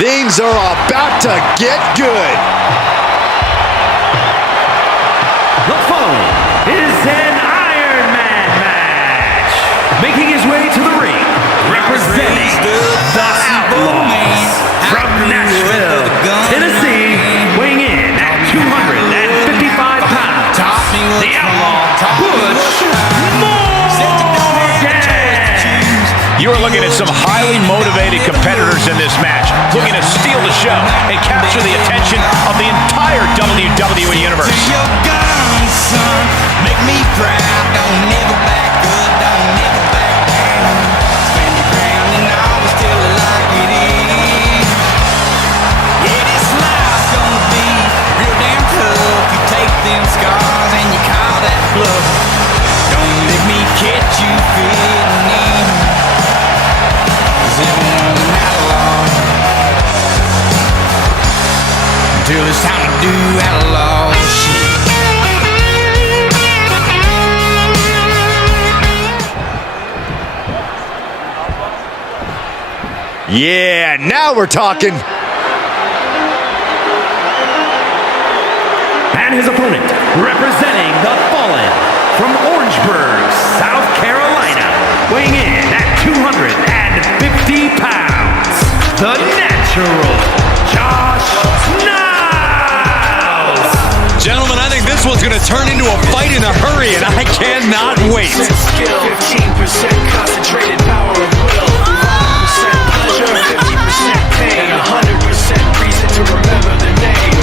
Things are about to get good. The following is an Iron Man match. Making his way to the ring, representing the Outlaws from Nashville, Tennessee, weighing in at 255 pounds, the Outlaw, Butch. You are looking at some highly motivated competitors in this match, looking to steal the show and capture the attention of the entire WWE Universe. You're gone, son. Make me proud. Don't never back up. Don't never back down. Stand your ground and always tell it like it is. Yeah, this life's gonna be real damn tough. You take them scars and you call that bluff. Don't let me catch you fitting in. Everyone's an outlaw until it's time to do outlaw shit. Yeah, now we're talking. And his opponent, representing the Fallen from Orangeburg, South Carolina, weighing in at 250 pounds, the Natural, Josh Niles. Gentlemen, I think this one's going to turn into a fight in a hurry, and I cannot wait. 15% concentrated power of will, 5% pleasure, 50% pain, and 100% reason to remember the name.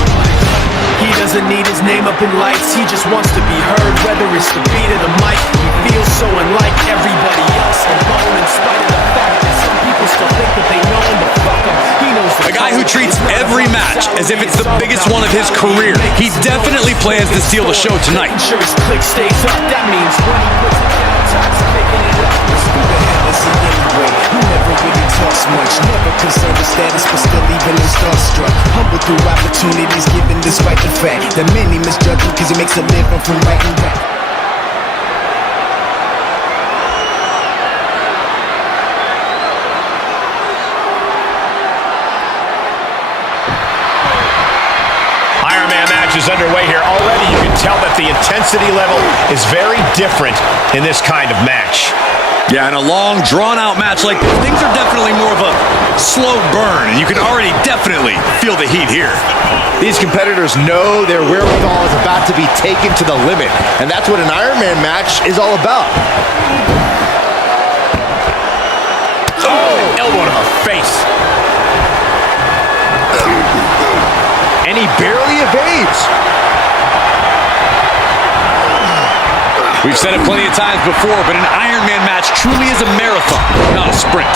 He doesn't need his name up in lights, he just wants to be heard, whether it's the beat of the mic. He feels so unlike everybody else, alone in spite of the fact that some people still think that they know him, but fuck him, he knows the A guy who treats every match as if it's the biggest one of his career. He definitely plans to steal the show tonight. Sure his click stays up, that means when he puts it down, times are picking it up. Stupid habits in anyway, who never really talks much, never concerned with status, but still even in starstruck. Humble through opportunities given despite the fact that many misjudge him because he makes a living from writing rap. Iron Man match is underway here. Already you can tell that the intensity level is very different in this kind of match. Yeah, in a long, drawn-out match like this, things are definitely more of a slow burn, and you can already definitely feel the heat here. These competitors know their wherewithal is about to be taken to the limit, and that's what an Iron Man match is all about. Oh, elbow to the face. And he barely evades. We've said it plenty of times before, but an Iron Man match truly is a marathon, not a sprint.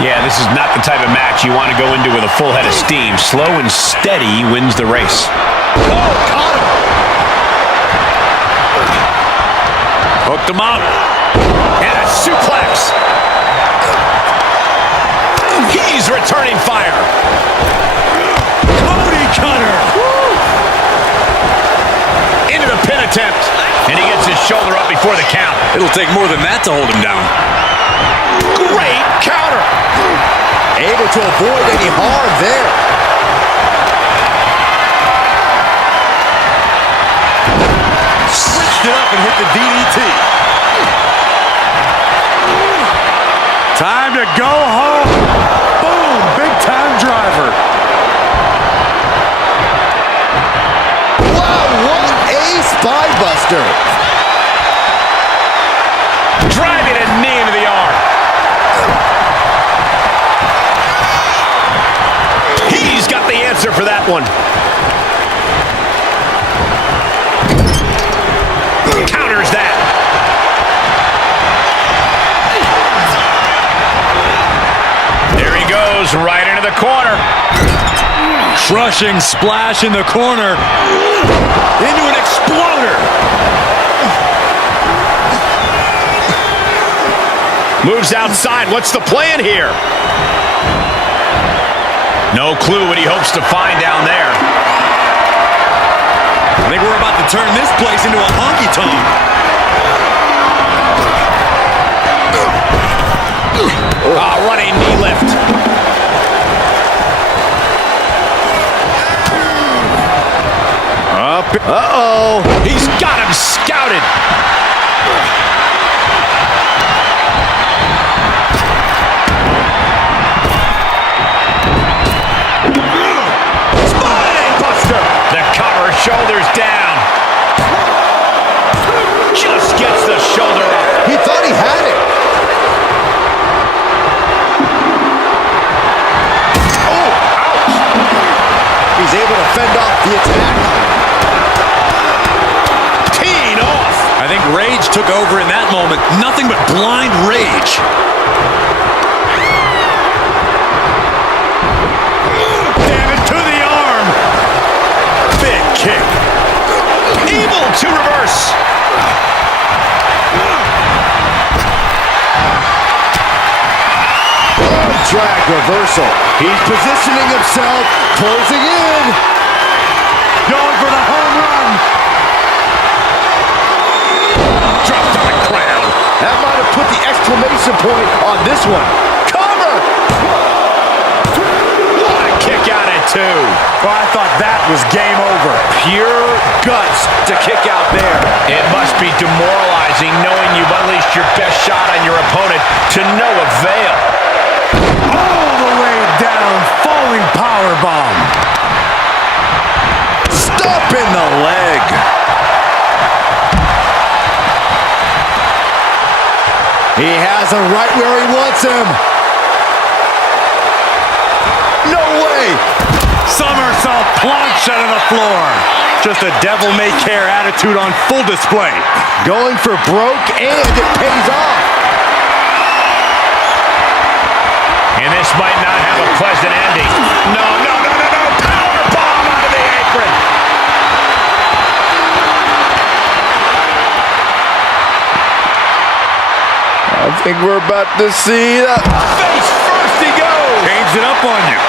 Yeah, this is not the type of match you want to go into with a full head of steam. Slow and steady wins the race. Oh, caught him. Hooked him up. And a suplex. He's returning fire. Cody cutter. Into the pin attempt. And he gets his shoulder up before the count. It'll take more than that to hold him down. Great counter. Able to avoid any harm there. Switched it up and hit the DDT. Time to go home. Boom, big time driver. Wow, what a spinebuster. Driving a knee into the arm. He's got the answer for that one. Counters that. There he goes, right into the corner. Crushing splash in the corner. Into an exploder. Moves outside. What's the plan here? No clue what he hopes to find down there. I think we're about to turn this place into a honky-tonk. Running knee lift. Uh-oh. He's got him scouted. Spine buster. The cover, shoulders down. Just gets the shoulder up. He thought he had it. Oh, ouch. He's able to fend off the attack. Teeing off. I think rage took over in that moment. Nothing but blind rage. Damn it, to the arm. Big kick. Able to reverse. Drag reversal. He's positioning himself, closing in. Going for the home run. Dropped on the ground. That might have put the exclamation point on this one. Cover! What a kick out at two. Well, I thought that was game over. Pure guts to kick out there. It must be demoralizing knowing you've unleashed your best shot on your opponent to no avail. All the way down, falling powerbomb. Stop in the leg. He has him right where he wants him. No way. Somersault plunge out of the floor. Just a devil-may-care attitude on full display. Going for broke, and it pays off. And this might not have a pleasant ending. No. Power bomb out of the apron. I think we're about to see that. Face first he goes. Changed it up on you.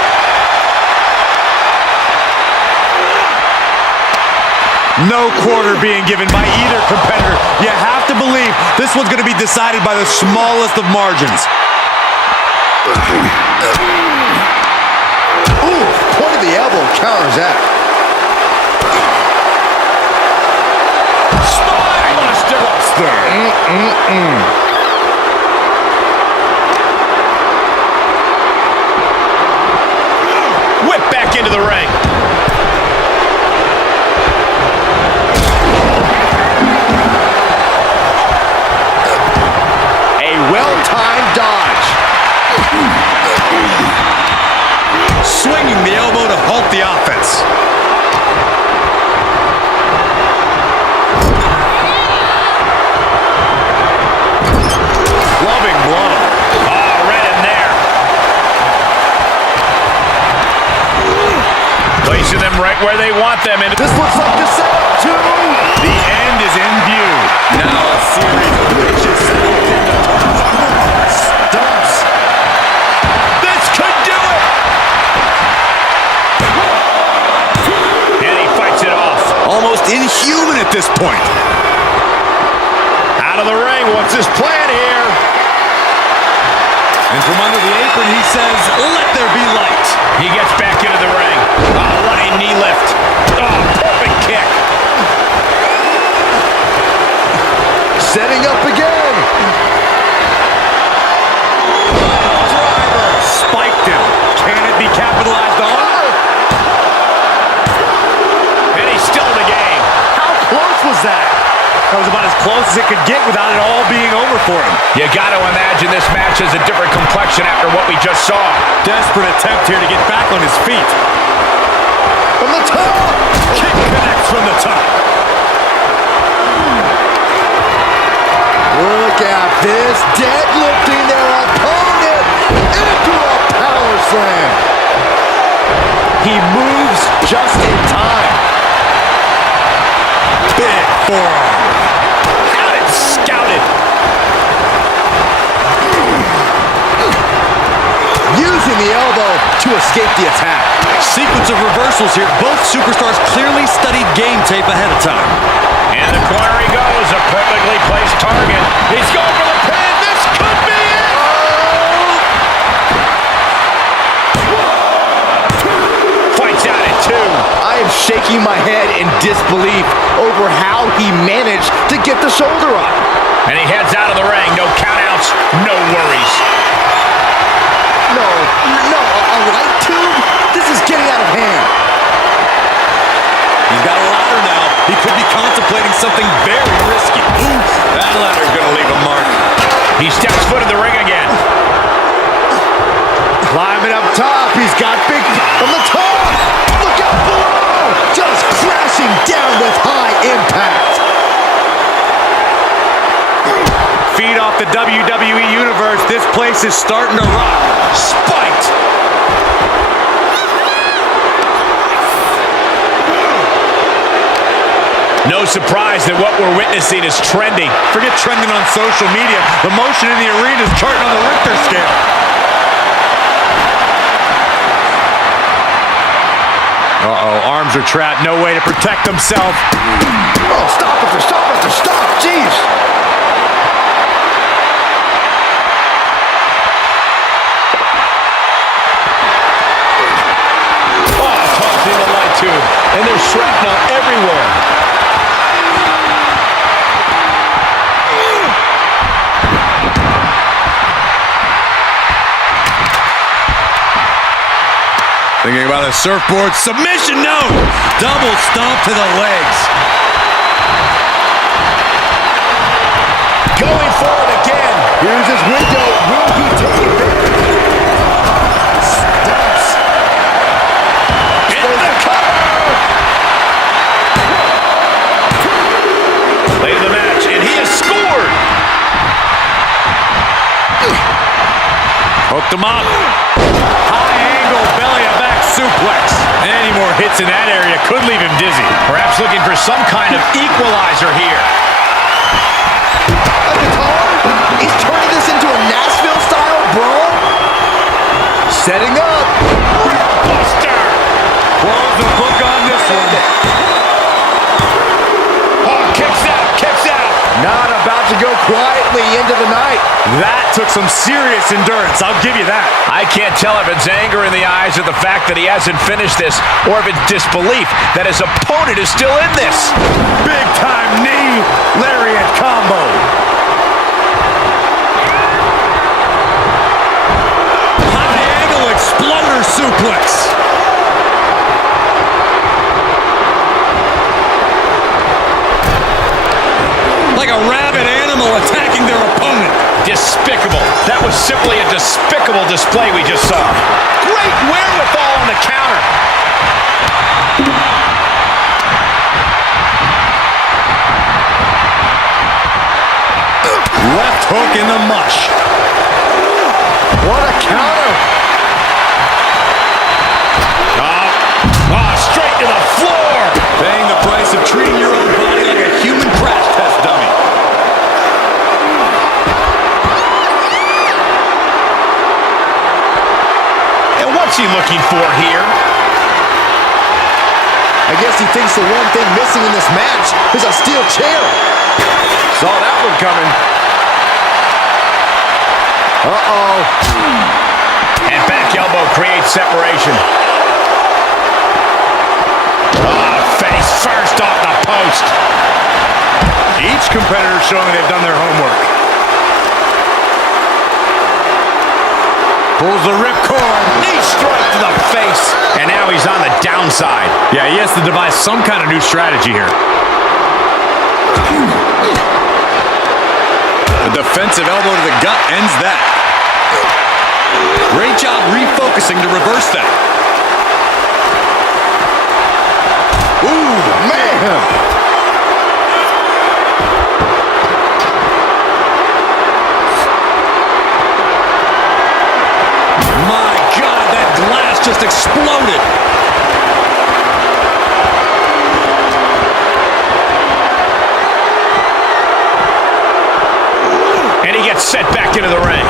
No quarter being given by either competitor. You have to believe this one's going to be decided by the smallest of margins. Ooh, point of the elbow counters that. Spine buster. Whip back into the ring. A well-timed dodge. Swinging the elbow to halt the offense. Loving blow. Oh, right in there. Placing them right where they want them. And This looks like the setup too. the end is in view. Now a series of vicious Stumps. This could do it. And he fights it off. almost inhuman at this point. Out of the ring. What's his plan here? And from under the apron, he says, "Let there be light." He gets back into the ring. Oh, running knee lift. Oh, perfect kick. Setting up again. Driver spiked him. Can it be capitalized on? And he's still in the game. How close was that? That was about as close as it could get without it all being over for him. You got to imagine this match has a different complexion after what we just saw. Desperate attempt here to get back on his feet. From the top. Kick connects from the top. Look at this. Deadlifting their opponent into a power slam. He moves just in time. Big forearm. Had it scouted. Using the elbow to escape the attack. Sequence of reversals here. Both superstars clearly studied game tape ahead of time. And the corner he goes. A perfectly placed target. He's going for the pin. This could be it. Fights out at 2. I am shaking my head in disbelief over how he managed to get the shoulder up. And he heads out of the ring. No countouts, no worries. No, a light tube? This is getting out of hand. He's got a ladder now. He could be contemplating something very risky. Ooh, that ladder's gonna leave a mark. He steps foot in the ring again. Climbing up top, he's got big from the top. Look out below! Just crashing down with high impact. Feed off the WWE Universe. This place is starting to rock. Spiked. No surprise that what we're witnessing is trending. Forget trending on social media. The motion in the arena is charting on the Richter scale. Uh-oh, arms are trapped. No way to protect himself. Oh, stop it, stop. Jeez. Oh, tossing the light tube. And there's shrapnel everywhere. Thinking about a surfboard submission, no! Double stomp to the legs. Going for it again. Here's his window. Will he take it? Stumps. In the cover! Late in the match, and he has scored! Hooked him up. High angle belly to back suplex. Any more hits in that area could leave him dizzy. Perhaps looking for some kind of equalizer here. A guitar? He's turning this into a Nashville-style brawl? Setting up. Buster! Close the book on this one. Oh, kicks out. Not about to go quietly into the night. That took some serious endurance, I'll give you that. I can't tell if it's anger in the eyes of the fact that he hasn't finished this, or if it's disbelief that his opponent is still in this. Big time knee lariat combo. High angle exploder suplex. Like a rabid animal attacking their opponent. Despicable. That was simply a despicable display we just saw. Great wherewithal on the counter. Left hook in the mush. What a counter. Straight to the floor. Paying the price of treating your own body like a human crash test dummy. And what's he looking for here? I guess he thinks the one thing missing in this match is a steel chair. Saw that one coming. Uh-oh. And back elbow creates separation. Face first off the post. Each competitor showing they've done their homework. Pulls the ripcord. Knee strike to the face. And now he's on the downside. Yeah, he has to devise some kind of new strategy here. A defensive elbow to the gut ends that. Great job refocusing to reverse that. Ooh, man. My God, that glass just exploded. And he gets set back into the ring.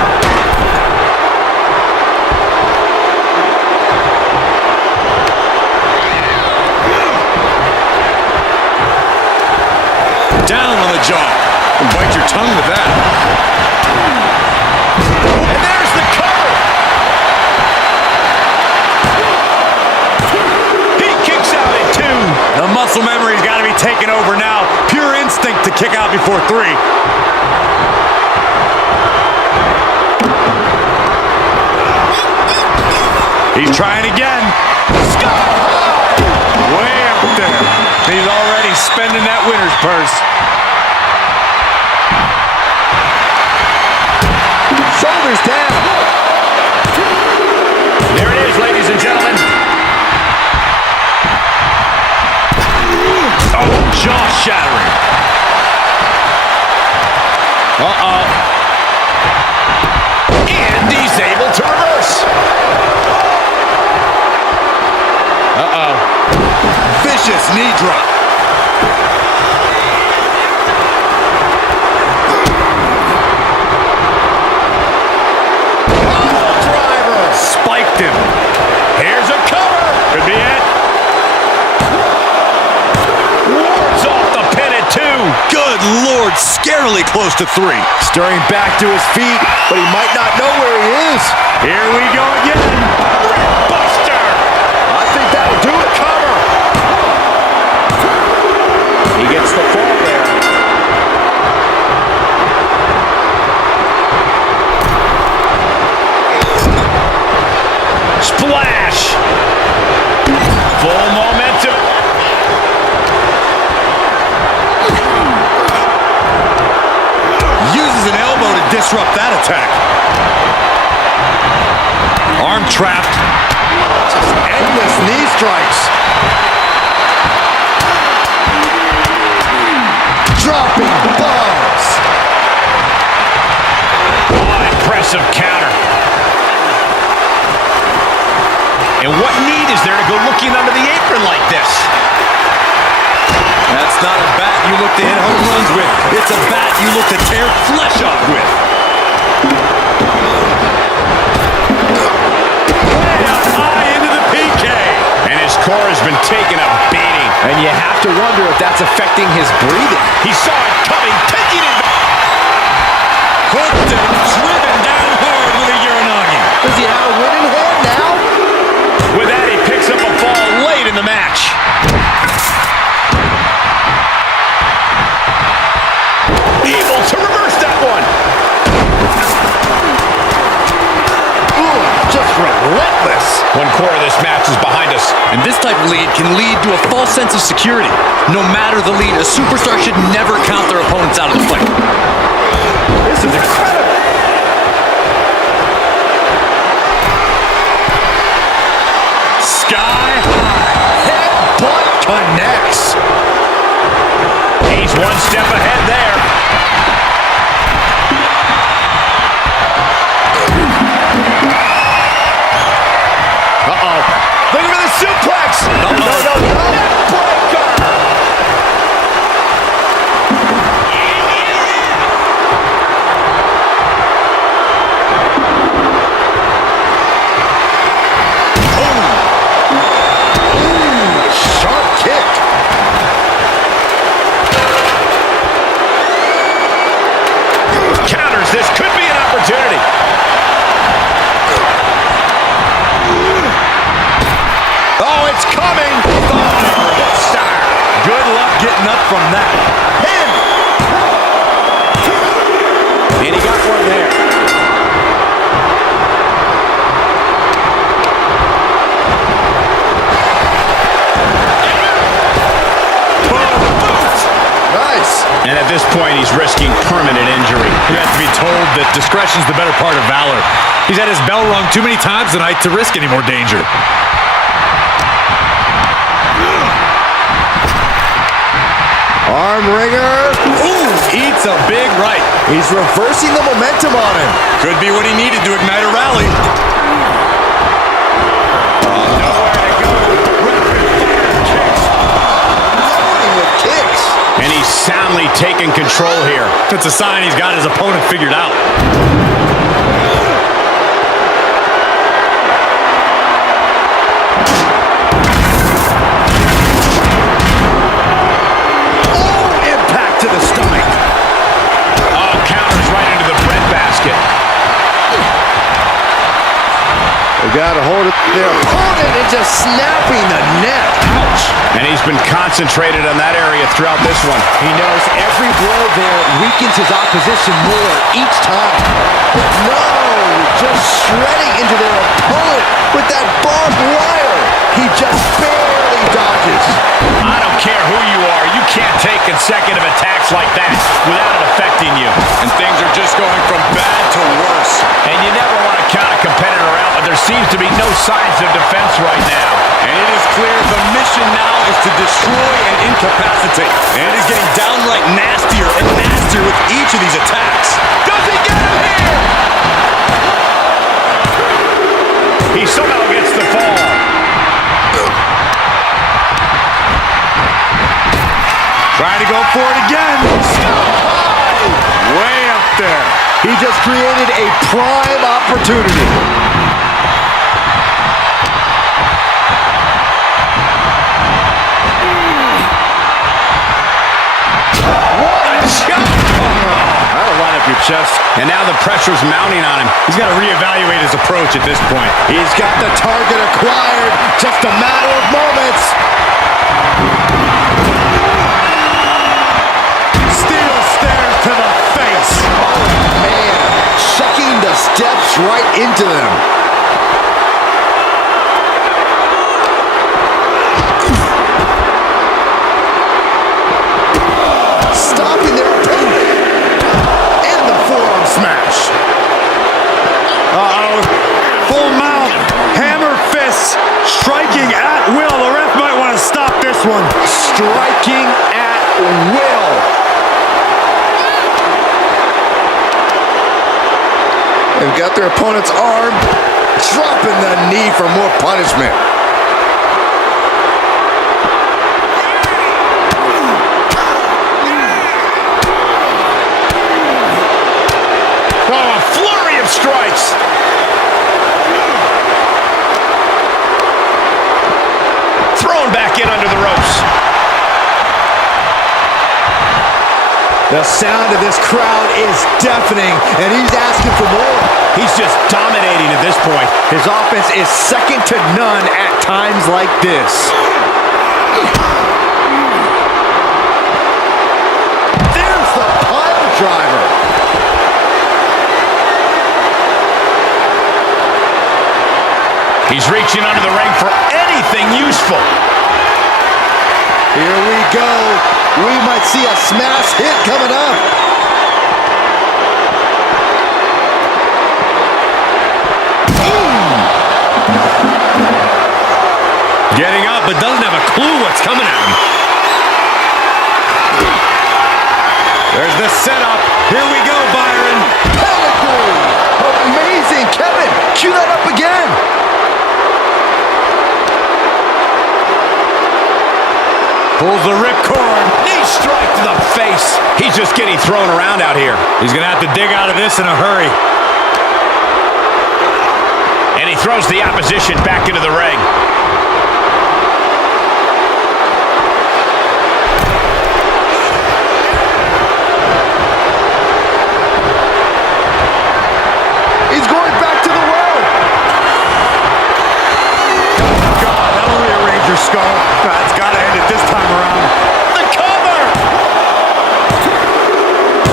Down on the jaw. Bite your tongue with that. And there's the cover. He kicks out at 2. The muscle Muscle memory's got to be taken over now. Pure instinct to kick out before 3. He's trying again. Way up there. He's already spending that winner's purse. Shoulders down. There it is, ladies and gentlemen. Oh, jaw-shattering. Uh-oh. And he's able to reverse. Uh-oh. Vicious knee drop. Driver. Spiked him. Here's a cover. Could be it. Wards off the pin at 2. Good Lord, scarily close to 3. Stirring back to his feet, but he might not know where he is. Here we go again. Buster. I think that'll do it. Cover. He gets the fall there. Splash. Full momentum. Uses an elbow to disrupt that attack. Arm trapped. Just endless knee strikes. Dropping bombs. Oh, impressive counter. And what need is there to go looking under the apron like this? That's not a bat you look to hit home runs with. It's a bat you look to tear flesh off with. Way up high into the PK. And his core has been taking a beating. And you have to wonder if that's affecting his breathing. He saw it coming, taking it. Hooked and driven down hard with a Uranagi. Does he have a winning hand now? With that, he picks up a fall late in the match. Able to reverse that one. Ooh, just relentless. One quarter of this match is behind us. And this type of lead can lead to a false sense of security. No matter the lead, a superstar should never count their opponents out of the fight. This is incredible. Sky high. Headbutt connects. He's one step ahead there. Uh-oh. Look at the suplex. No. Neckbreaker. Sharp kick. Counters. This could be an opportunity. Oh, it's coming. Star. Good luck getting up from that. Pin. And he got one there. Nice. And at this point, he's risking permanent injury. You have to be told that discretion's the better part of valor. He's had his bell rung too many times tonight to risk any more danger. Arm wringer. Ooh, eats a big right. He's reversing the momentum on him. Could be what he needed to ignite a rally. Nowhere to go. Loading with kicks. And he's soundly taking control here. It's a sign he's got his opponent figured out. To the stomach. Oh, counters right into the breadbasket. They got a hold of their opponent and just snapping the neck. punch. And he's been concentrated on that area throughout this one. He knows every blow there weakens his opposition more each time. But no, just shredding into their opponent with that barbed wire. He just barely dodges. I don't care who you are, you can't take consecutive attacks like that without it affecting you. And things are just going from bad to worse. And you never want to count a competitor out, but there seems to be no signs of defense right now. And it is clear the mission now is to destroy and incapacitate. And it is getting downright nastier and nastier with each of these attacks. Does he get him here? He somehow gets the fall. Trying to go for it again. Way up there. He just created a prime opportunity. That'll line up your chest. And now the pressure's mounting on him. He's got to reevaluate his approach at this point. He's got the target acquired. Just a matter of moments. Steel stairs to the face. Oh, man. Chucking the steps right into them. Stopping their opponent. And the forearm smash. Uh-oh. Full mount. Hammer fists. Striking at will. The ref might want to stop this one. Striking at will. They've got their opponent's arm. Dropping the knee for more punishment. Strikes. Thrown back in under the ropes. The sound of this crowd is deafening, and he's asking for more. He's just dominating at this point. His offense is second to none at times like this. There's the pile driver. He's reaching under the ring for anything useful. Here we go. We might see a smash hit coming up. Getting up, but doesn't have a clue what's coming at him. There's the setup. Here we go, Byron. Pedigree. Amazing. Kevin, cue that up again. Pulls the ripcord. Knee strike to the face. He's just getting thrown around out here. He's going to have to dig out of this in a hurry. And he throws the opposition back into the ring. He's going back to the well. Oh, God, that'll rearrange your skull. That's got to end it this time around. The cover!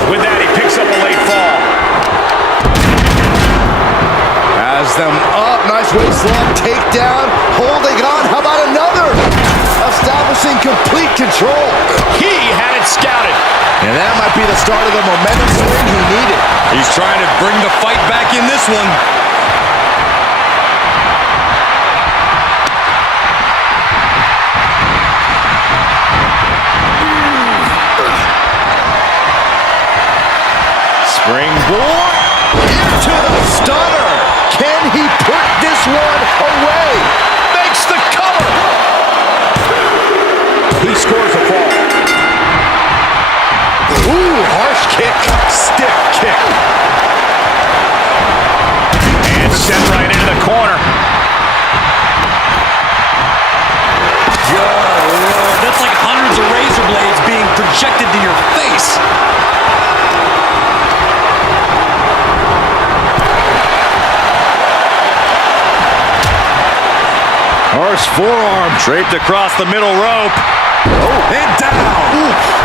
With that, he picks up a late fall. Has them up. Nice waist lock takedown. Holding on. How about another? Establishing complete control. He had it scouted. And that might be the start of the momentum swing he needed. He's trying to bring the fight back in this one. Springboard into the stunner. Can he put this one away? Makes the cover. He scores a fall. Ooh, harsh kick. Stiff kick. And sent right into the corner. Good Lord, that's like hundreds of razor blades being projected to your face. Harsh his forearm. Draped across the middle rope. Oh, and down. Oof.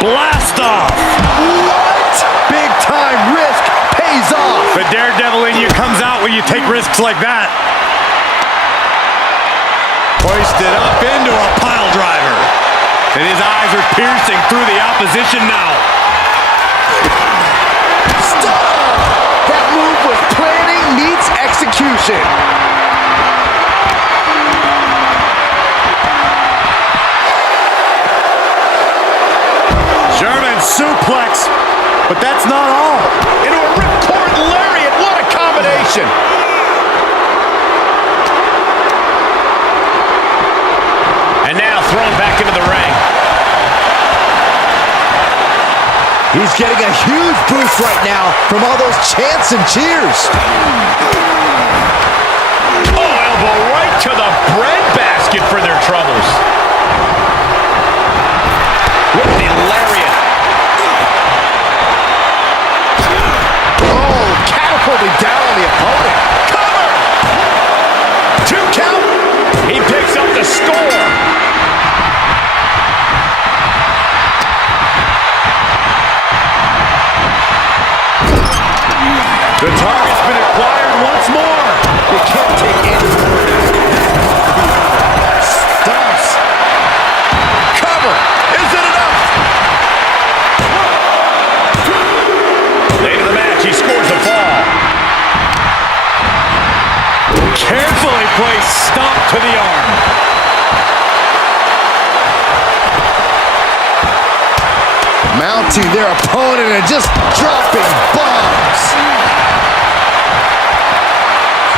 Blast off! What? Big time risk pays off. The daredevil in you comes out when you take risks like that. Hoisted up into a pile driver. And his eyes are piercing through the opposition now. Stop! That move was planning meets execution. German suplex, but that's not all. Into a ripcord lariat, what a combination. And now thrown back into the ring. He's getting a huge boost right now from all those chants and cheers. Oh, elbow right to the breadbasket for their troubles. With the lariat. Oh, catapulting down on the opponent. Cover! 2 count. He picks up the score. The target's been acquired once more. You can't take any more. Stumps. Cover. Is it enough? Late in the match, he scores the fall. Carefully placed stomp to the arm. Mounting their opponent and just dropping bombs.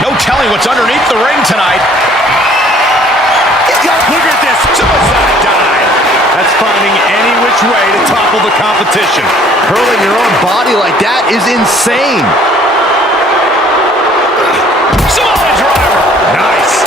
No telling what's underneath the ring tonight. Look at this suicide dive. That's finding any which way to topple the competition. Hurling your own body like that is insane. Samoa driver. Nice.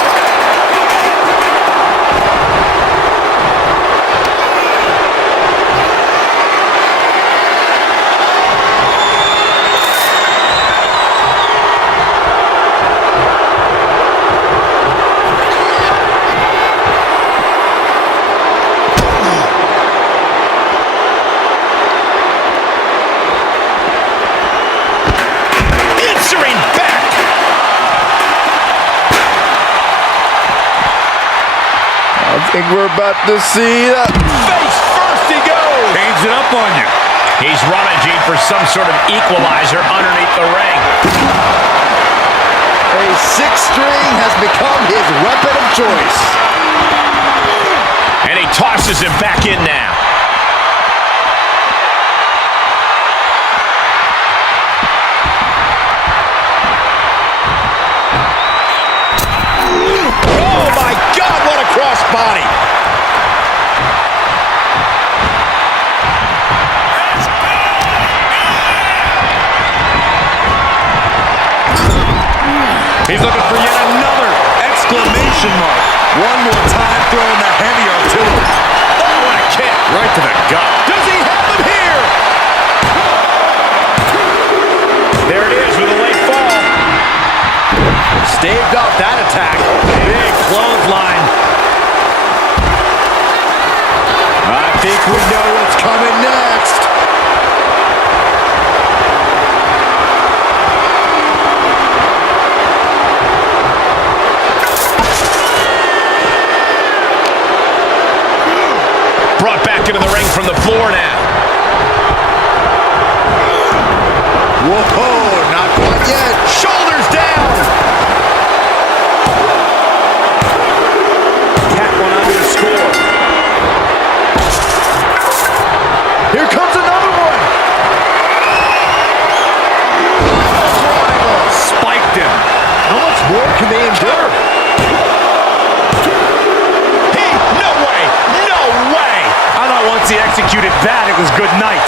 Answering back. I think we're about to see that. Face first he goes. Change it up on you. He's rummaging for some sort of equalizer underneath the ring. A 6-string has become his weapon of choice. And he tosses him back in now. Oh my God, what a crossbody. He's looking for yet another exclamation mark. One more time throwing the heavy artillery. Oh, what a kick. Right to the gut. Does he have him here? There it is with a late fall. Staved off that attack. Big clothesline. I think we know what's coming next. Brought back into the ring from the floor now. Whoa, not quite yet. Shoulders down. Cat one under the score. Here comes another one. Spiked him. How much more can they endure? No way. No way. I thought once once he executed that, it was good night.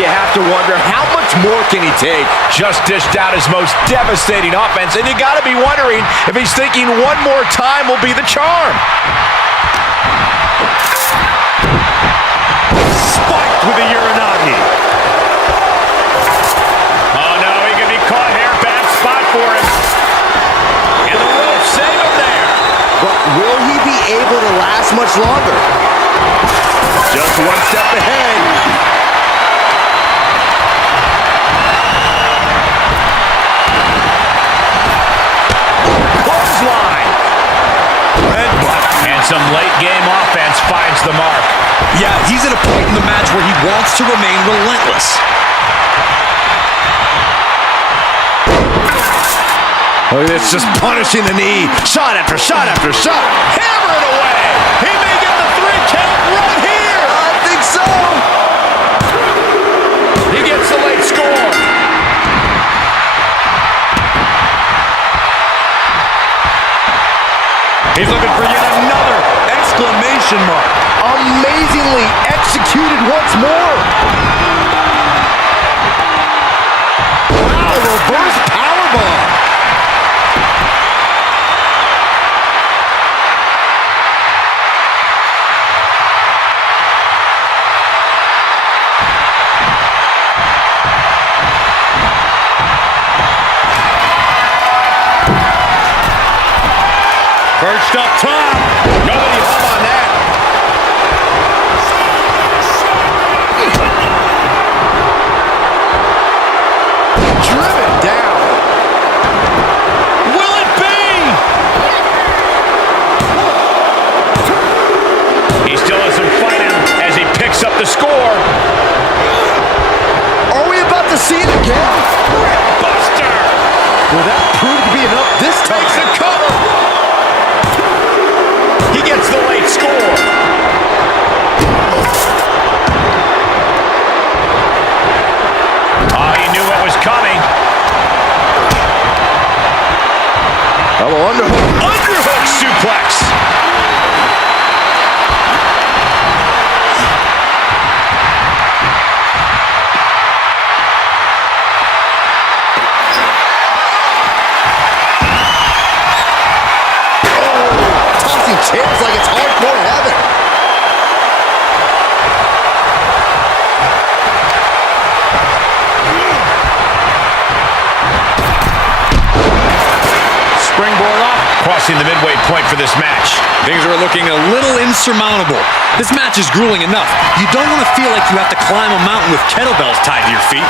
You have to wonder, how much more can he take? Just dished out his most devastating offense, and you gotta be wondering if he's thinking one more time will be the charm. Spiked with a Uranagi. Oh no, he could be caught here. Bad spot for him. And the rope save him there. But will he be able to last much longer? Just one step ahead. Clothesline. Headbutt. And some late game offense finds the mark. Yeah, he's at a point in the match where he wants to remain relentless. Look at this, just punishing the knee. Shot after shot after shot. Hammer it away. He may get the 3 count right here. I think so. He gets the late score. He's looking for yet another exclamation mark. Amazingly executed once more. Wow, reverse powerbomb. Perched up top. Nobody home on that. Driven down. Will it be? He still has some fight in him as he picks up the score. Are we about to see it again? Buster Will that prove to be enough this time? makes the cover. He gets the late score. Oh, he knew what was coming. Double underhook. Underhook suplex. Tossing chairs like it's hardcore heaven. Springboard up. Crossing the midway point for this match. Things are looking a little insurmountable. This match is grueling enough. You don't want to feel like you have to climb a mountain with kettlebells tied to your feet.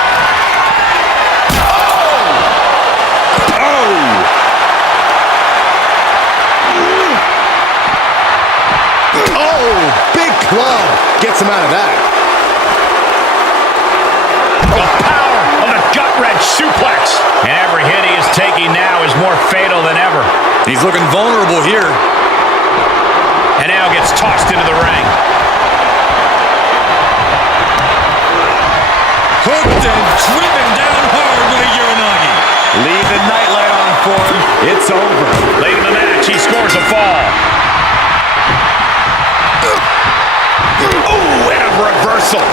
Oh, big club. Gets him out of that. The power of the gut-wrench suplex. And every hit he is taking now is more fatal than ever. He's looking vulnerable here. And now gets tossed into the ring. Hooked and driven down hard with a Uranagi. Leave the nightlight on for him. It's over. Late in the match, he scores a fall. Ooh, and a reversal.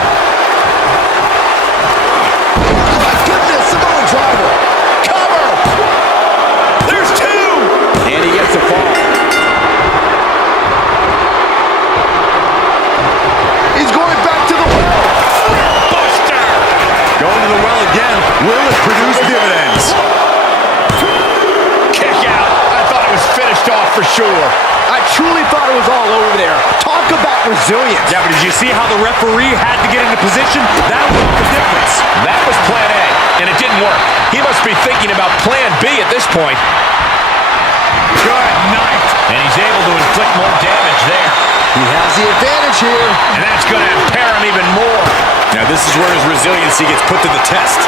My goodness, Samoan driver. Cover. There's 2. And he gets a fall. He's going back to the well. Buster. Going to the well again. Will it produce dividends? Kick out. I thought it was finished off for sure. I truly thought it was all over there. Talk about resilience. Yeah, but did you see how the referee had to get into position? That was the difference. That was plan A, and it didn't work. He must be thinking about plan B at this point. Good night. And he's able to inflict more damage there. He has the advantage here. And that's going to impair him even more. Now this is where his resiliency gets put to the test.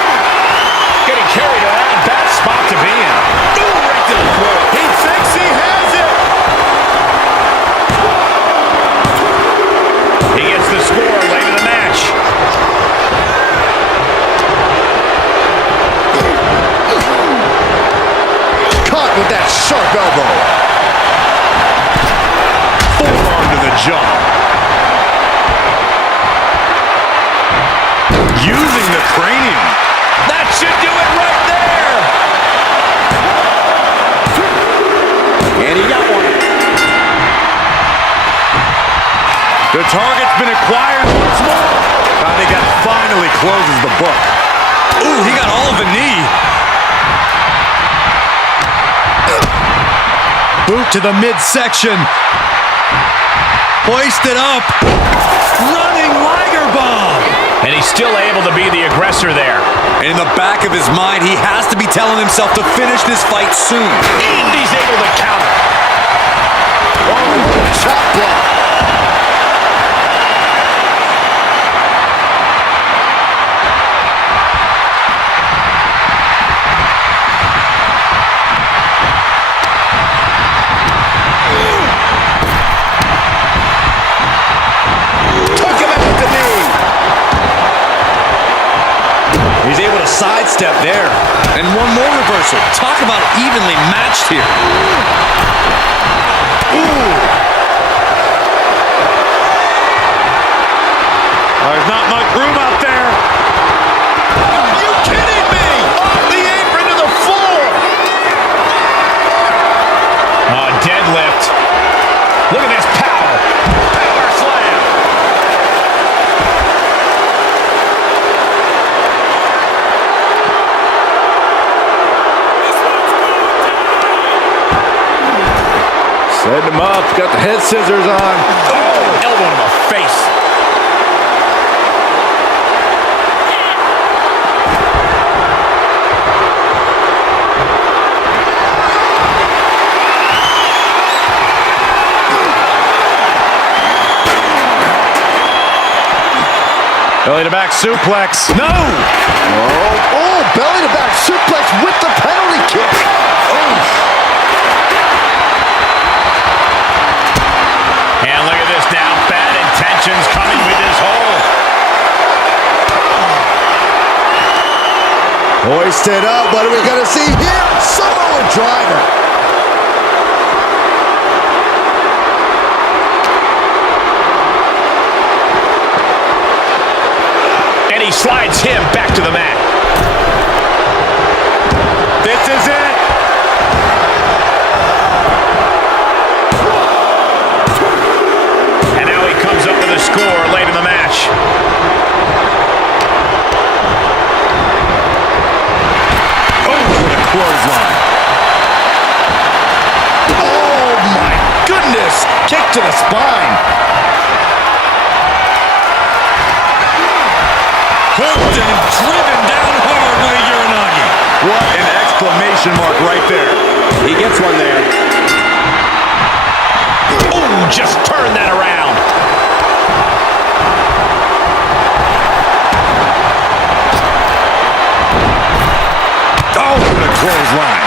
Getting carried around, bad spot to be in. Ooh, right to the throat. He thinks he has it. He gets the score late in the match. Caught with that sharp elbow. Forearm to the jaw. target's been acquired once more. I think that finally closes the book. Ooh, he got all of a knee. Boot to the midsection. Hoisted up. Running Liger bomb. And he's still able to be the aggressor there. And in the back of his mind, he has to be telling himself to finish this fight soon. And he's able to counter. Oh, chop block. He's able to sidestep there. And one more reversal. Talk about evenly matched here. Ooh. There's not much room out there. Are you kidding me? Off the apron to the floor. Deadlift. Look at this power. Power slam. Setting him up. Got the head scissors on. Oh, elbow to the face. Belly to back suplex. No! Oh, belly to back suplex with the penalty kick. Oh. And look at this now. Bad intentions coming with this hole. Hoisted up. What are we going to see here? Samoa driver. And he slides him back to the mat. This is it. And now he comes up with a score late in the match. Oh, what a clothesline. Oh, my goodness. Kick to the spine. Hooked and driven down hard by Uranagi. What an exclamation mark right there. He gets one there. Oh, just turn that around. Oh, what a clothesline.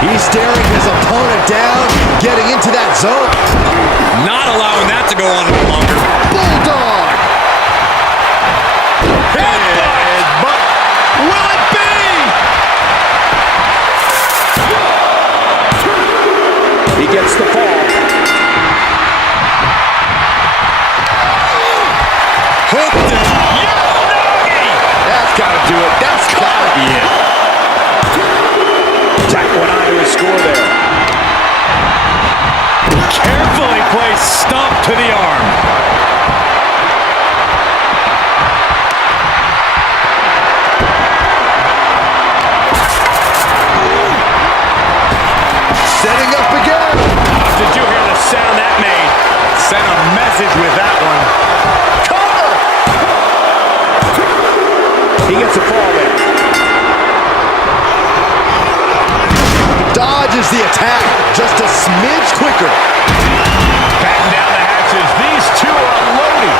He's staring his opponent down, getting into that zone. Not allowing that to go on any longer. Bulldog. Headbutt. Will it be? He gets the fall. Hooked and That's got to do it. That's got to be it. tack one onto his score there. Carefully placed stomp to the arm. Setting up again. Did you hear the sound that made? Sent a message with that one. Cover. He gets a fall there. Dodges the attack just a smidge quicker. Batten down the hatches. These two are loaded.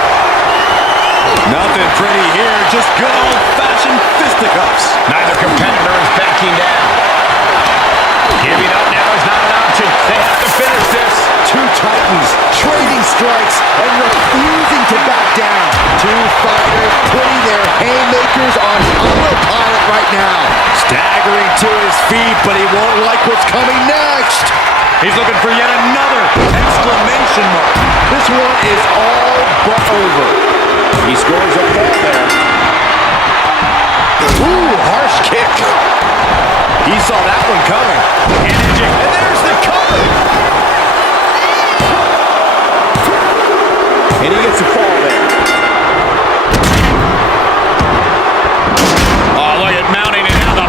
Nothing pretty here, just good old-fashioned fisticuffs. Neither competitor is backing down. Giving up now is not an option. They have to finish this. Two titans trading strikes and refusing to back down. Two fighters putting their haymakers on autopilot right now. Staggering to his feet, but he won't like what's coming next. He's looking for yet another exclamation mark. This one is all but over. He scores a fall there. Ooh, harsh kick. He saw that one coming. And there's the cover. And he gets a fall there. Oh, look at mounting it now. The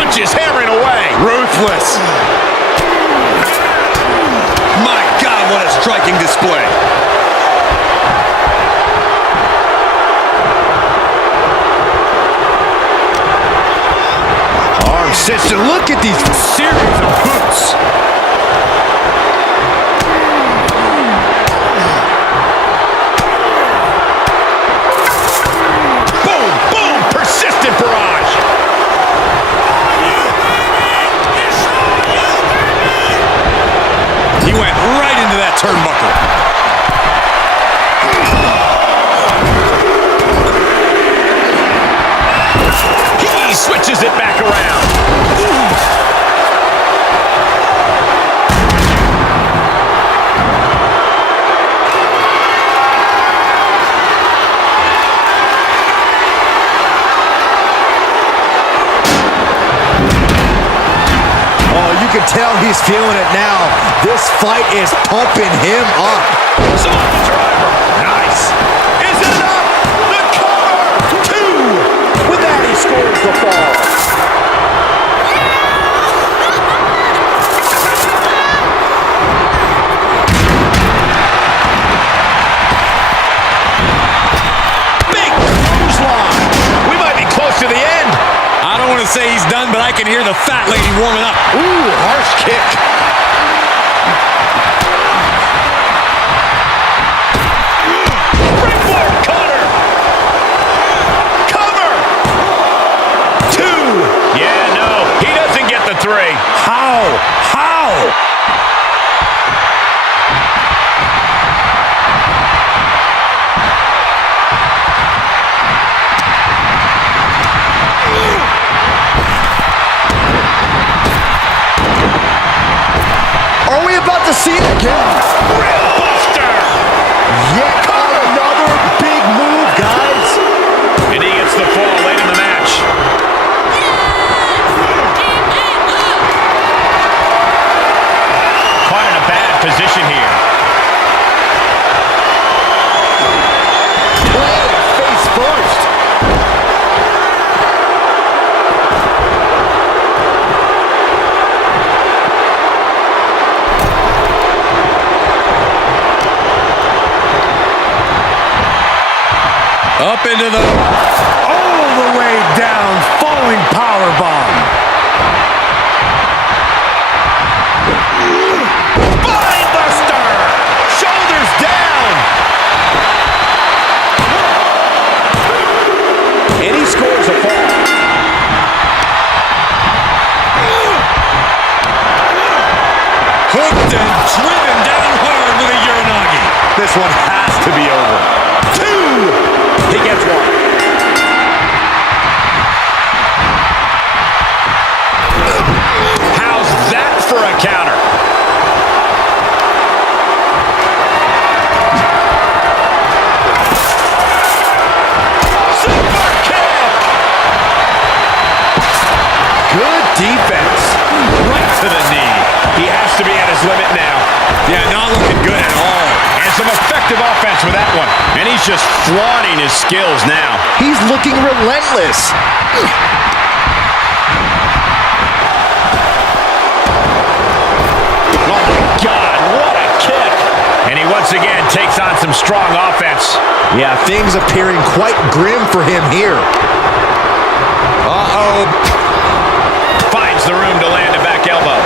punch is hammering away. Ruthless. My God, what a striking display. Arm system. Look at these series of boots. Boom, boom, persistent barrage. He went right into that turnbuckle. He switches it back around. Oh, you can tell he's feeling it now. This fight is pumping him up. Saw the driver. Nice. Is it enough? The cover. Two. With that, he scores the fall. Big clothesline. We might be close to the end. I don't want to say he's done, but I can hear the fat lady warming up. Ooh, harsh kick. Springboard cutter. Cover. Two. Yeah, no. He doesn't get the three. How? Are we about to see it again? Buster. Yet another big move, guys. And he gets the fall late in the match. Caught in a bad position here. Planted face first. Up into the... all the way down. Falling powerbomb. Spine buster. Shoulders down. And he scores a fall. Hooked and driven down hard with a Uranagi. This one has to be over. Two. He gets one. How's that for a counter? Super kick. Good defense. Right to the knee. He has to be at his limit now. Yeah, not looking good at all. And some effective offense with that one. And he's just flaunting his skills now. He's looking relentless. Oh my God, what a kick. And he once again takes on some strong offense. Yeah, things appearing quite grim for him here. Uh-oh. Finds the room to land a back elbow.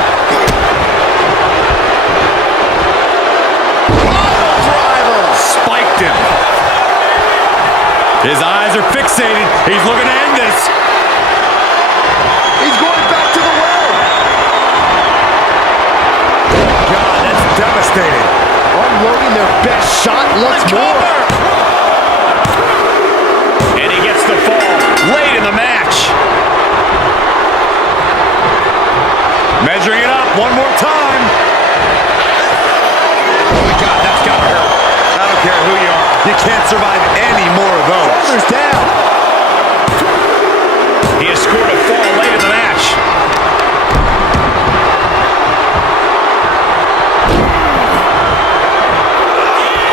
Spiked him. His eyes are fixated. He's looking to end this. He's going back to the well. God, that's devastating. Unloading their best shot once more. And he gets the fall late in the match. Measuring it up one more time. God, that's gotta hurt. I don't care who you are. You can't survive any more of those. Shoulders down. He has scored a fall late in the match.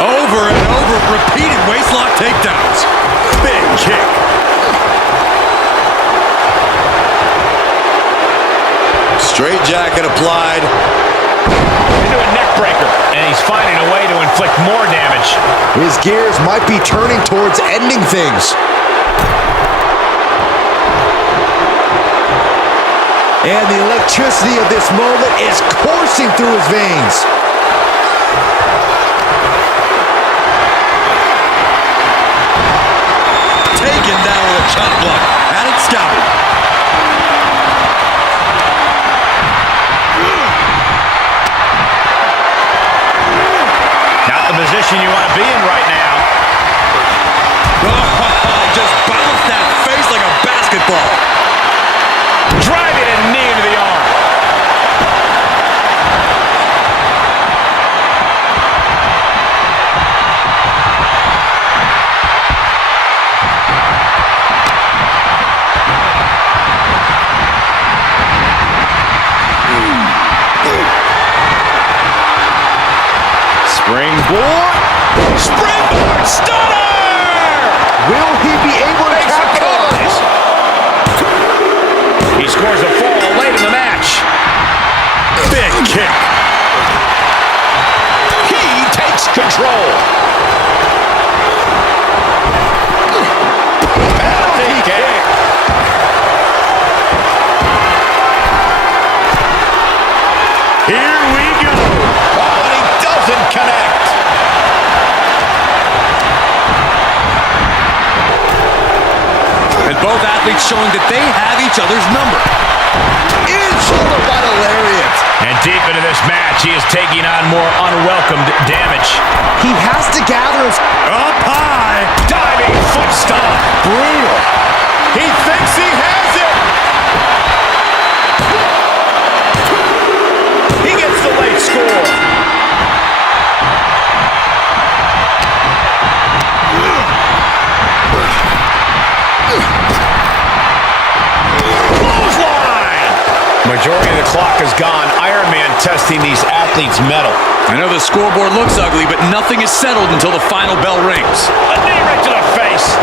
Over and over, repeated waistlock takedowns. Big kick. Straight jacket applied. Into a neck breaker. And he's finding a way to inflict more damage. His gears might be turning towards ending things. And the electricity of this moment is coursing through his veins. Taken down with a chop block. Had it scouted. Not the position you want to be in right now. Oh, just bounced that face like a basketball. Driving a knee into the arm. Springboard. Springboard stunner! Will he be able to capitalize? He scores a fall late in the match. Big kick. He takes control. Penalty kick. Here we go. Oh, and he doesn't connect. And both athletes showing that they have each other's number. In-shoulder by the lariat. And deep into this match, he is taking on more unwelcomed damage. He has to gather his... Up high. Diving foot stomp. Brutal. He thinks he has it. He gets the late score. Clothesline. Majority of the clock is gone. Iron Man testing these athletes' mettle. I know the scoreboard looks ugly, but nothing is settled until the final bell rings. A knee right to the face.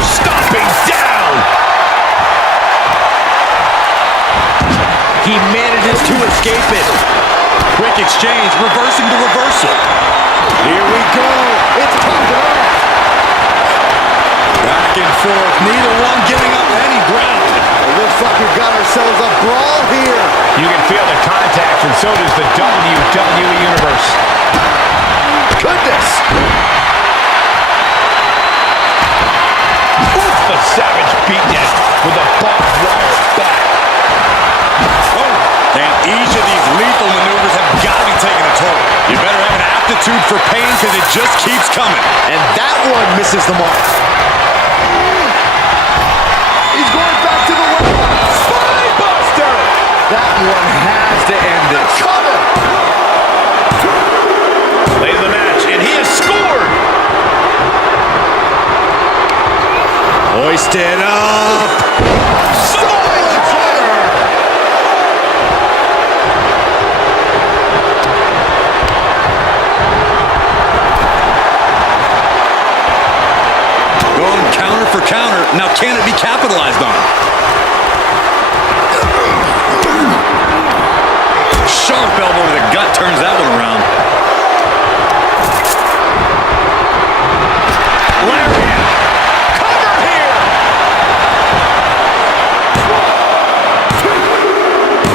Stomping down. He manages to escape it. Quick exchange, reversing the reversal. Here we go. It's popping off. Back and forth, neither one giving up any ground. It looks like we've got ourselves a brawl here. You can feel the contact, and so does the WWE Universe. Goodness. A savage beatdown with a barbed wire back. Oh, and each of these lethal maneuvers have got to be taking a toll. You better have an aptitude for pain because it just keeps coming. And that one misses the mark. He's going back to the well. Spine buster. That one has to end this. Cover. Late in the match, and he has scored. Hoisted up. Going counter for counter. Now can it be capitalized on? Sharp elbow to the gut turns that one around. Lariat. Cover here.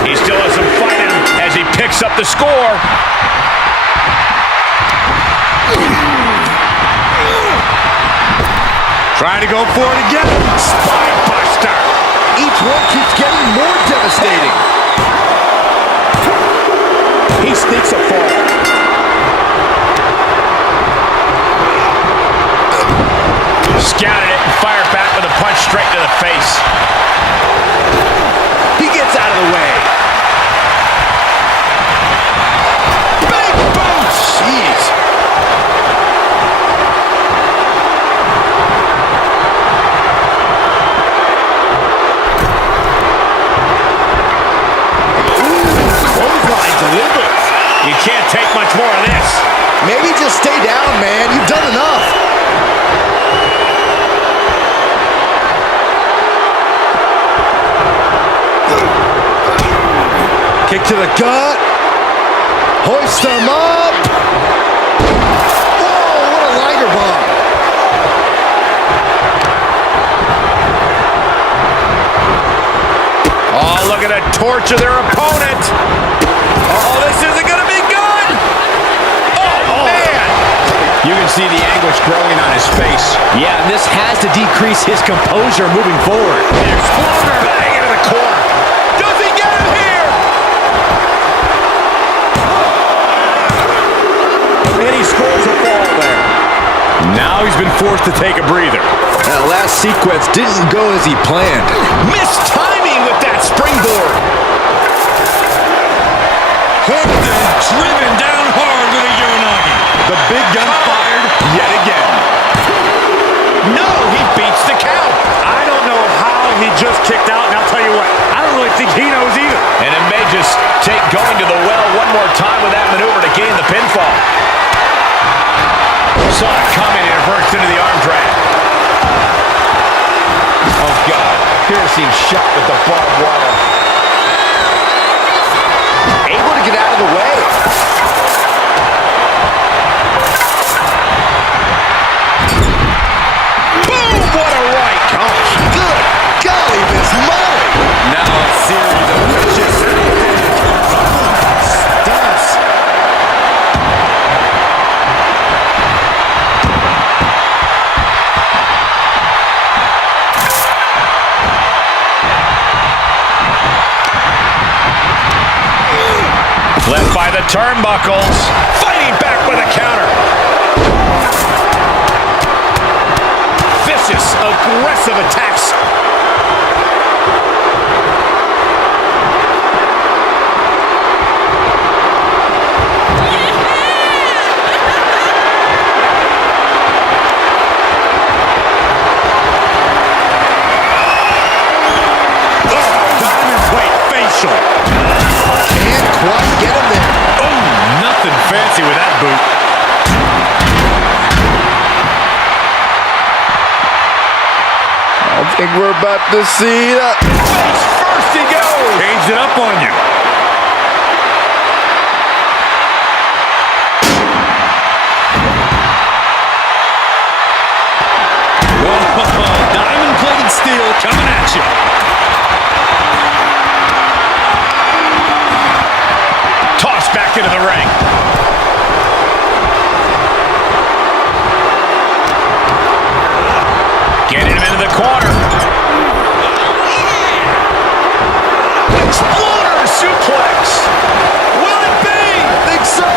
He still has some fight in him as he picks up the score. Trying to go for it again. Spine buster. Each one keeps getting more devastating. He sneaks a fall. discounted it and fired back with a punch straight to the face. He gets out of the way. Big boot! Jeez. Clothesline delivered. You can't take much more of this. Maybe just stay down, man. You've done enough. Kick to the gut. Hoist them up. Whoa, what a Liger bomb. Oh, look at that torture their opponent. Oh, this isn't going to be good. Oh, man. You can see the anguish growing on his face. Yeah, and this has to decrease his composure moving forward. Exploder bang into the corner. Does he get him here? And he scores a fall there. Now he's been forced to take a breather. That last sequence didn't go as he planned. Missed timing with that springboard. Hooked and driven down hard with a Uranagi. The big gun fired yet again. No, he beats the count. I don't know how he just kicked out, and I'll tell you what, I don't really think he knows either. And it may just take going to the well one more time with that maneuver to gain the pinfall. Saw it coming and reversed into the arm drag. Oh, God. Piercing shot with the barbed wire. Able to get out of the way. Boom! What a right. Gosh, good golly, Miss Molly. Now a series of vicious stunts. Left by the turnbuckles. Fighting back with a counter. Vicious, aggressive attacks. Diamond plate facial. Can't quite get him there. Oh, nothing fancy with that boot. I think we're about to see that. Face first he goes. Changed it up on you. Whoa, diamond-plated steel coming at you. Tossed back into the ring. Getting him into the corner. Exploder suplex. Will it be? Think so.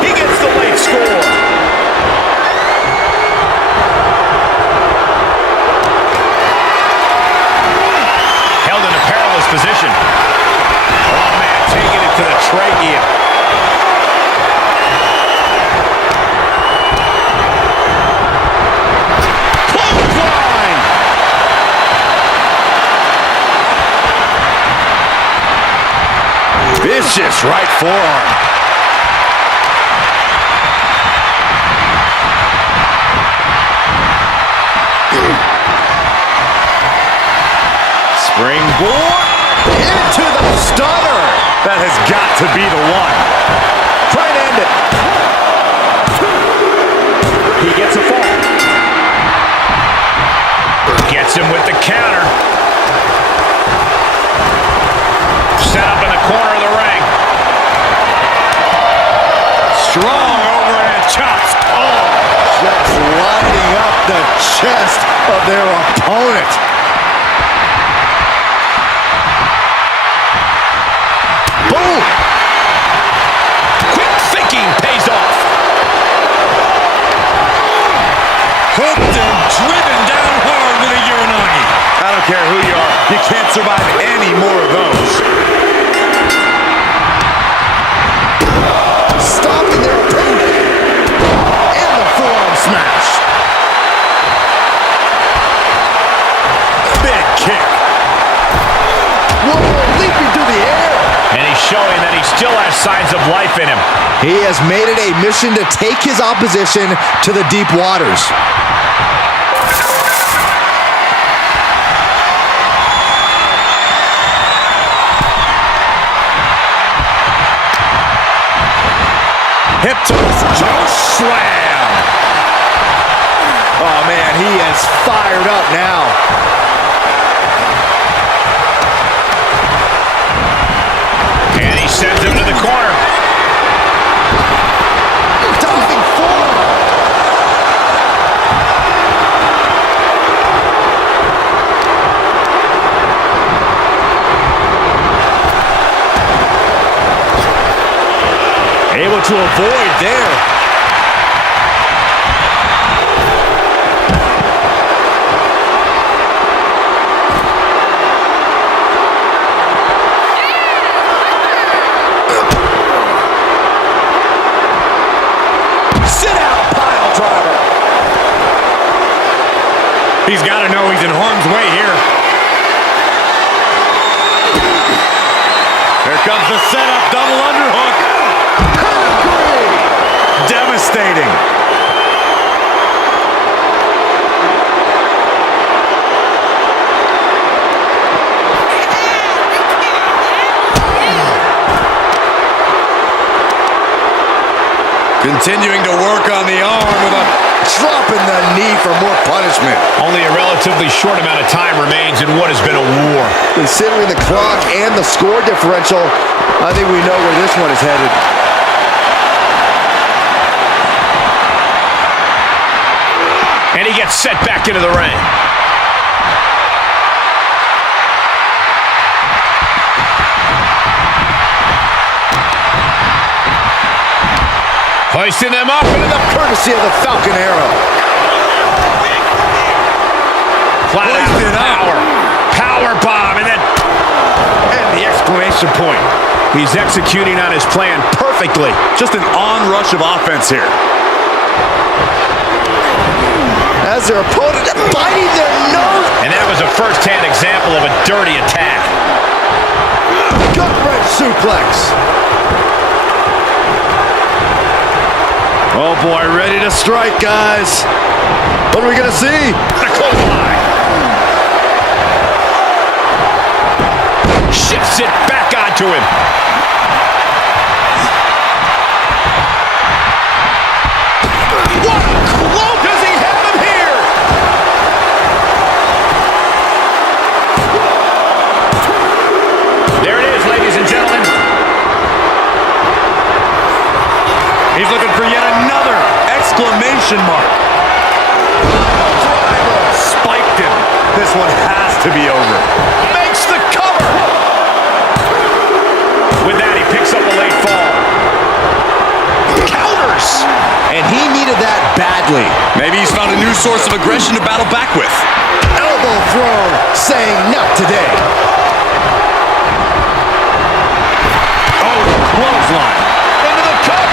He gets the late score. Held in a perilous position. Oh, man, taking it to the trachea. Clothesline. Vicious right forearm. Springboard. Into the stunner. That has got to be the one. Try and end it. He gets a fall. Gets him with the counter. Set up in the corner of the ring. Strong overhand chops. Oh, Just lighting up the chest of their opponent. Boom! Quick thinking pays off. don't care who you are. You can't survive any more of those. Stopping their opponent. And the forearm smash. Big kick. Whoa, leaping through the air. And he's showing that he still has signs of life in him. He has made it a mission to take his opposition to the deep waters. Hip toss, Joe slam. Oh man, he is fired up now. And he sends him to the corner. Diving forward. Able to avoid there. He's got to know he's in harm's way here. Here comes the setup, double underhook. Devastating. Continuing to work on the arm with a Dropping the knee for more punishment. Only a relatively short amount of time remains in what has been a war. Considering the clock and the score differential, I think we know where this one is headed. And he gets set back into the ring. Hoisting them up into the Courtesy of the Falcon Arrow. flat out power. Power bomb, and then the exclamation point. He's executing on his plan perfectly. Just an onrush of offense here. As their opponent biting their nose. And that was a first-hand example of a dirty attack. Gut-wrench suplex. Oh boy, ready to strike, guys. What are we gonna see? The clothesline. Shifts it back onto him. What a club! Does he have him here? There it is, ladies and gentlemen. He's looking for yet another exclamation mark. Spiked him. This one has to be over. Makes the cover. With that, he picks up a late fall. Counters. And he needed that badly. Maybe he's found a new source of aggression to battle back with. Elbow thrown, saying not today. Oh, clothesline. Into the cover.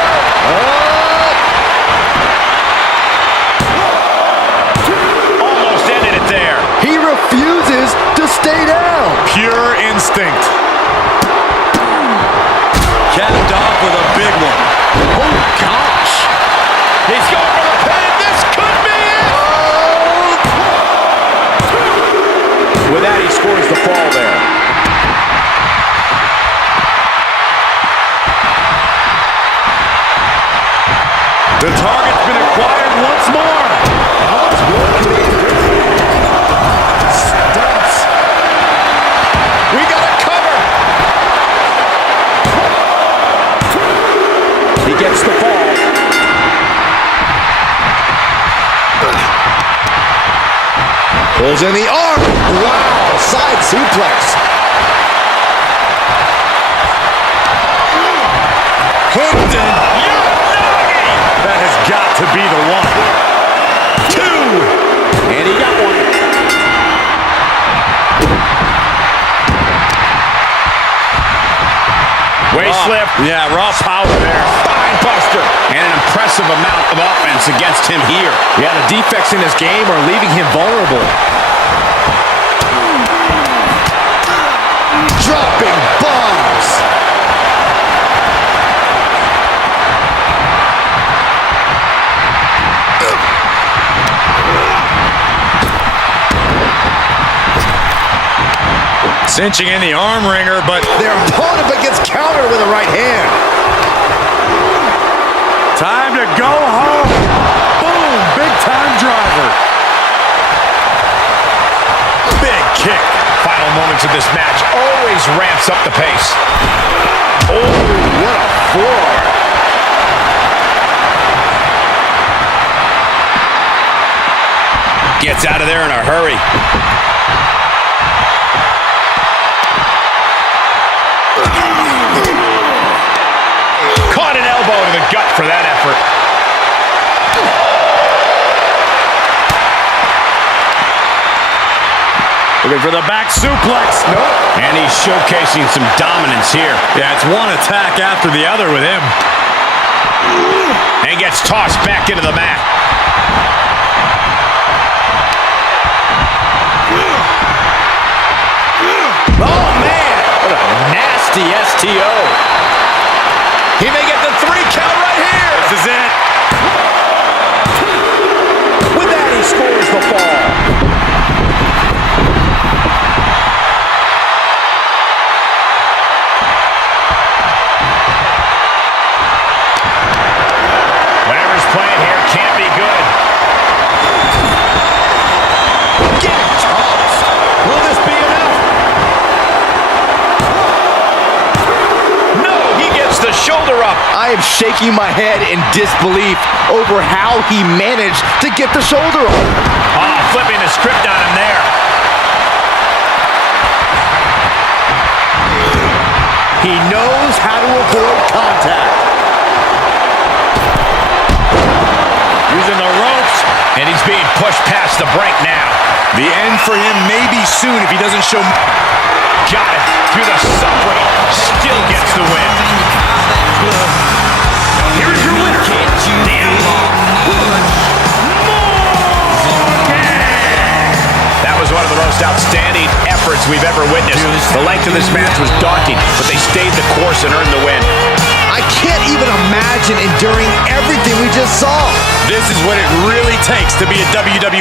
Almost ended it there. He refuses to stay down. Pure instinct. Capped off with a big one. Oh, gosh. He's going for the pin. This could be it. With that, he scores the fall there. The target's been acquired once more. How much more can they do? Stunts. We got a cover. He gets the fall. Pulls in the arm. Wow, side suplex. Hooked in. That has got to be the one. 2. And he got one. Waist slip. Yeah, raw power there. Spine buster. And an impressive amount of offense against him here. Yeah, the defects in his game are leaving him vulnerable. Dropping bombs. Cinching in the arm wringer, but Their opponent gets countered with a right hand. time to go home. Boom, big time driver. Big kick. Final moments of this match always ramps up the pace. Oh, what a forearm. Gets out of there in a hurry. Caught an elbow to the gut for that effort. Looking for the back suplex. Nope. And he's showcasing some dominance here. Yeah, it's one attack after the other with him. And gets tossed back into the mat. Oh, man. What a nasty STO. He may get the 3 count right here. This is it. With that, he scores the fall. Whatever's playing here can't be good. Get tossed. Will this be enough? No, he gets the shoulder up. I am shaking my head in disbelief over how he managed to get the shoulder up. Ah, flipping the script on him there. He knows how to avoid contact. Using the ropes. And he's being pushed past the break now. The end for him may be soon if he doesn't show. Got it. Through the suffering. Still gets the win. Here's your winner. The Outlaw. That was one of the most outstanding efforts we've ever witnessed. The length of this match was daunting, but they stayed the course and earned the win. I can't even imagine enduring everything we just saw. This is what it really takes to be a WWE